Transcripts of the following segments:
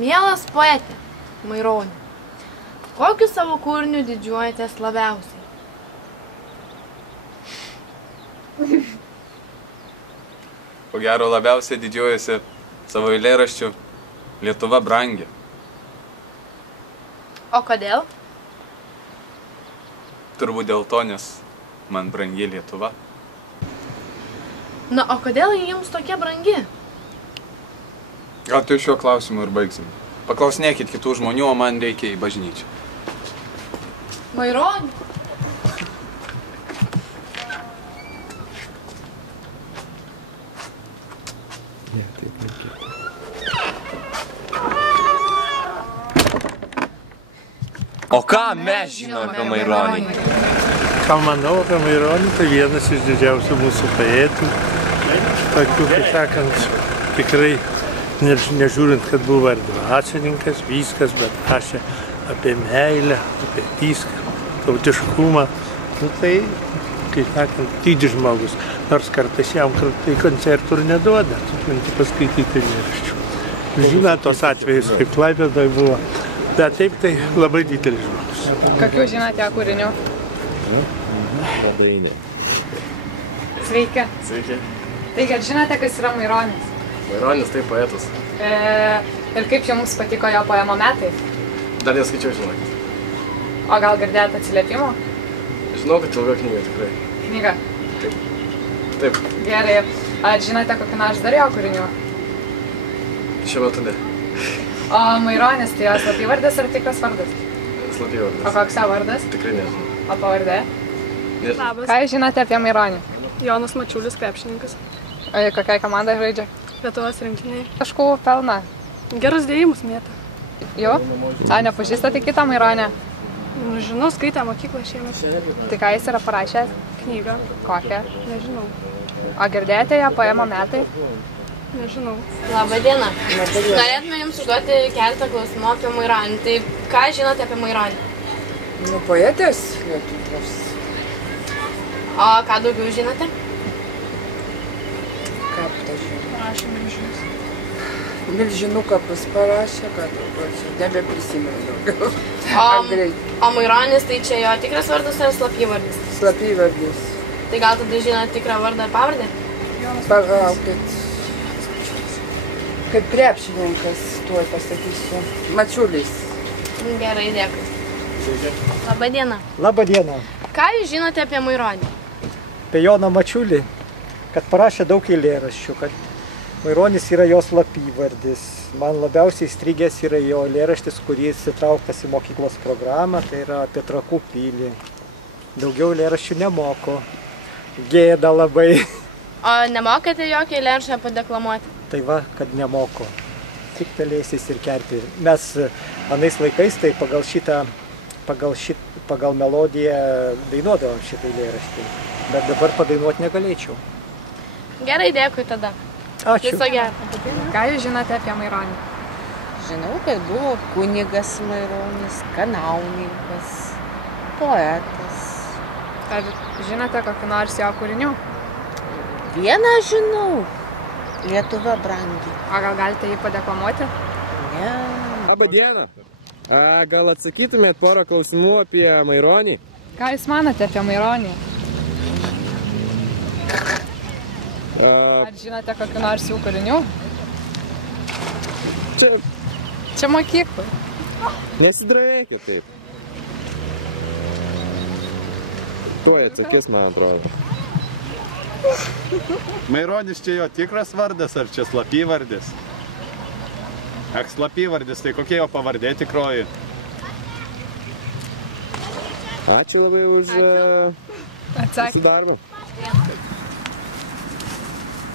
Mielas poete, Maironi, kokiu savo kūriniu didžiuojatės labiausiai? Ko gero labiausiai didžiuojasi savo eilėraščiu Lietuva brangi. O kodėl? Turbūt dėl to, nes man brangi Lietuva. Na, o kodėl ji jums tokia brangi? Gal tai šiuo klausimu ir baigsim. Paklausinėkit kitų žmonių, o man reikia į bažnyčią. Maironi! O ką mes žinome apie Maironį? Ką manau apie Maironį, tai vienas iš didžiausių mūsų poetų. Tokių, kaip sakant, tikrai nežiūrint, kad buvo ir dvasininkas, viskas, bet rašė apie meilę, apie viską, tautiškumą. Nu tai, kaip sakant, didis žmogus. Nors kartais jam tai koncertų ir neduoda, supranti, paskaityti eilėraščių. Žinot tos atvejus, kaip Klaipėdoj buvo. Bet taip, tai labai didelis žmogus. Kokių žinote kūrinių? Padainė. Sveiki. Sveiki. Taigi, ar žinote, kas yra Maironis? Maironis tai poetas. Ir kaip jums patiko jo poemo Metai? Dar neskaičiau, žinokit. O gal girdėjote atsiliepimo? Žinau, kad ilga knyga tikrai. Knyga? Taip. Taip. Gerai. Ar žinote kokį nors dar jo kūrinių? Šiuo metu ne. O Maironis tai jo slapyvardis ar tikras vardas? Slapyvardis. O koks jo vardas? Tikrai nežinau. O pavardė? Nežinau. Ką jūs žinote apie Maironį? Jonas Mačiulis, krepšininkas. O kokiai komandai žaidžia? Lietuvos rinktiniai. Taškų pelna. Gerus dėjimus mėta. Jo? A, nepažįstate kitą Maironę? Žinau, skaitę mokyklą šiemet. Tai ką jis yra parašęs? Knygą. Kokią? Nežinau. O girdėjote ją poemo Metai? Nežinau. Labą dieną. Norėtume jums užduoti keletą klausimų apie Maironį. Tai ką žinote apie Maironį? Nu, poetės Lietuvos. O ką daugiau žinote? Ką tai žinau? Parašė milžinus. Milžinukas parašė, kad nebeprisimenu daugiau. O Maironis tai čia jo tikras vardas ar slapyvardis? Slapyvardis. Tai gal tada žinote tikrą vardą ar pavardę? Palaukit. Kaip krepšininkas, tuoj pasakysiu. Mačiulis. Gerai, dėkui. Labą dieną. Labą dieną. Ką jūs žinote apie Maironį? Apie Joną Mačiulį, kad parašė daug eilėraščių, kad Maironis yra jo slapyvardis. Man labiausiai įstrigęs yra jo eilėraštis, kuris įtrauktas į mokyklos programą, tai yra apie Trakų pilį. Daugiau eilėraščių nemoku. Gėda labai. O nemokate jokio eilėraščio padeklamuoti? Tai va, kad nemoku. Tik pelėsis ir kerpė. Mes anais laikais tai pagal melodiją dainuodavom šitą eilėraštį. Bet dabar padainuoti negalėčiau. Gerai, dėkui tada. Ačiū. Viso gero. Ką jūs žinote apie Maironį? Žinau, kad buvo kunigas Maironis, kanauninkas, poetas. Ar žinote kokį nors jo kūrinių? Vieną žinau. Lietuva brangi. O gal galite jį padeklamuoti? Ne. Labą dieną. Gal atsakytumėt porą klausimų apie Maironį? Ką jūs manote apie Maironį? Ar žinote kokių nors jų kūrinių? Čia mokyklai. Nesidravėkit taip. Tuoj atsakys, man atrodo. Maironis čia jo tikras vardas, ar čia slapyvardis? Ak, slapyvardis, tai kokia jo pavardė tikroji? Ačiū labai už jūsų darbą.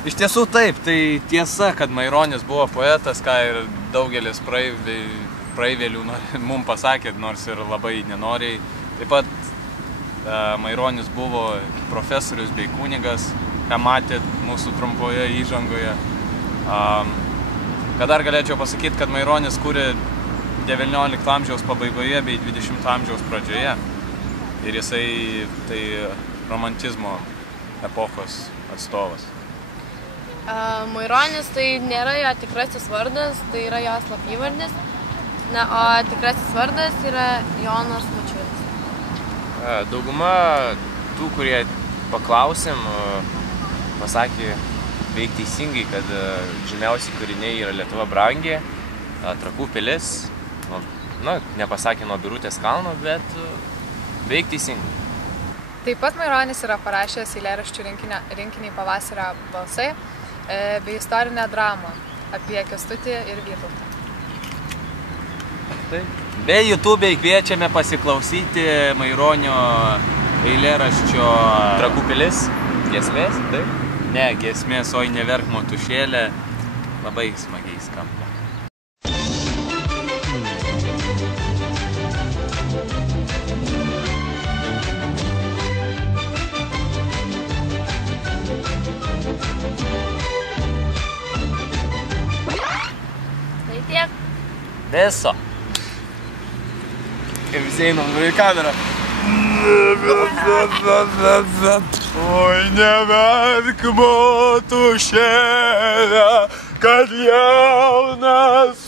Iš tiesų taip, tai tiesa, kad Maironis buvo poetas, ką ir daugelis praeivėlių mums pasakė, nors ir labai nenoriai. Taip pat Maironis buvo profesorius bei kunigas, ką matėt mūsų trumpoje įžangoje. Ką dar galėčiau pasakyti, kad Maironis kūrė XIX amžiaus pabaigoje bei XX amžiaus pradžioje. Ir jisai tai romantizmo epochos atstovas. Maironis tai nėra jo tikrasis vardas, tai yra jo slapyvardis, o tikrasis vardas yra Jonas Mačiulis. Dauguma tų, kurie paklausėm, pasakė beveik teisingai, kad žymiausi kūriniai yra Lietuva brangi, Trakų pilis, nepasakė nuo Birutės kalno, bet beveik teisingai. Taip pat Maironis yra parašęs eilėraščių rinkinį Pavasario balsai bei istorinę dramą apie Kęstutį ir Vytautą. Bei YouTube'ai kviečiame pasiklausyti Maironio eilėraščio Trakų pilis, giesmės, taip? Ne, giesmės, oi neverk motušėlė, labai smagiai skamba. Viso. Ir visi einam į kamerą. Oi, neverk motušėlė, kad jaunas